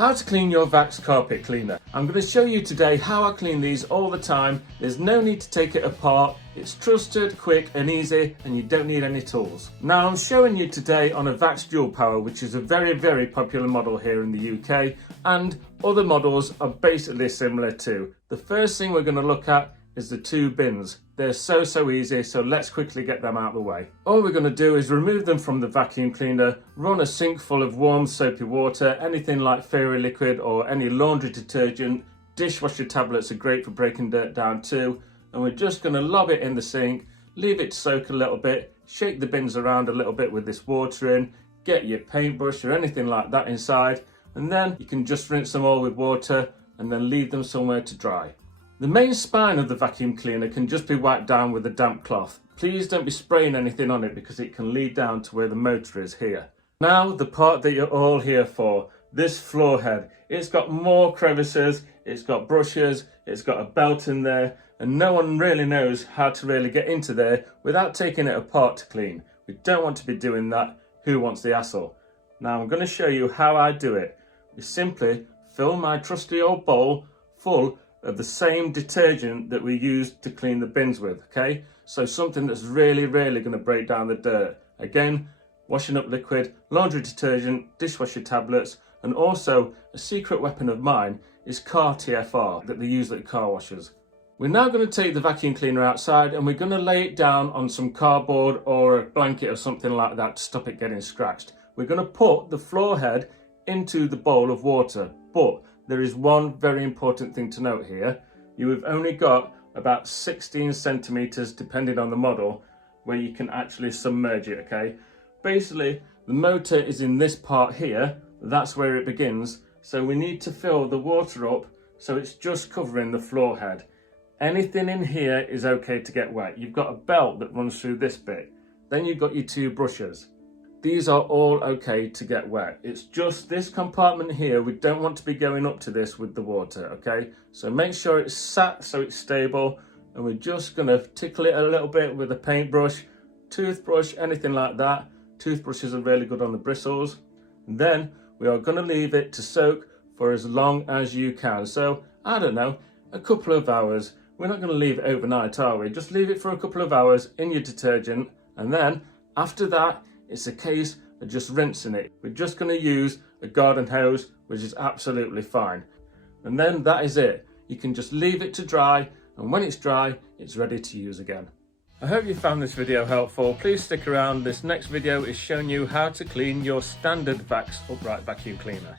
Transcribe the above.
How to clean your Vax carpet cleaner. I'm going to show you today how I clean these all the time. There's no need to take it apart. It's trusted, quick and easy, and you don't need any tools. Now I'm showing you today on a Vax Dual Power, which is a very popular model here in the UK, and other models are basically similar too. The first thing we're going to look at is the two bins. They're so easy, so let's quickly get them out of the way. All we're going to do is remove them from the vacuum cleaner, run a sink full of warm soapy water, anything like fairy liquid or any laundry detergent. Dishwasher tablets are great for breaking dirt down too, and we're just going to lob it in the sink, leave it to soak a little bit, shake the bins around a little bit with this water in, get your paintbrush or anything like that inside, and then you can just rinse them all with water and then leave them somewhere to dry. The main spine of the vacuum cleaner can just be wiped down with a damp cloth. Please don't be spraying anything on it because it can lead down to where the motor is here. Now the part that you're all here for, this floor head. It's got more crevices, it's got brushes, it's got a belt in there, and no one really knows how to really get into there without taking it apart to clean. We don't want to be doing that. Who wants the hassle? Now I'm going to show you how I do it. We simply fill my trusty old bowl full of the same detergent that we use to clean the bins with, okay? So something that's really going to break down the dirt. Again, washing up liquid, laundry detergent, dishwasher tablets, and also a secret weapon of mine is car TFR that they use at car washers. We're now going to take the vacuum cleaner outside and we're going to lay it down on some cardboard or a blanket or something like that to stop it getting scratched. We're going to put the floor head into the bowl of water, but there is one very important thing to note here. You have only got about 16 centimeters, depending on the model, where you can actually submerge it, okay? Basically, the motor is in this part here. That's where it begins. So we need to fill the water up so it's just covering the floor head. Anything in here is okay to get wet. You've got a belt that runs through this bit. Then you've got your two brushes. These are all okay to get wet. It's just this compartment here, we don't want to be going up to this with the water, okay? So make sure it's sat so it's stable, and we're just gonna tickle it a little bit with a paintbrush, toothbrush, anything like that. Toothbrushes are really good on the bristles. And then we are gonna leave it to soak for as long as you can. So, I don't know, a couple of hours. We're not gonna leave it overnight, are we? Just leave it for a couple of hours in your detergent, and then after that, it's a case of just rinsing it. We're just going to use a garden hose, which is absolutely fine. And then that is it. You can just leave it to dry, and when it's dry, it's ready to use again. I hope you found this video helpful. Please stick around. This next video is showing you how to clean your standard Vax upright vacuum cleaner.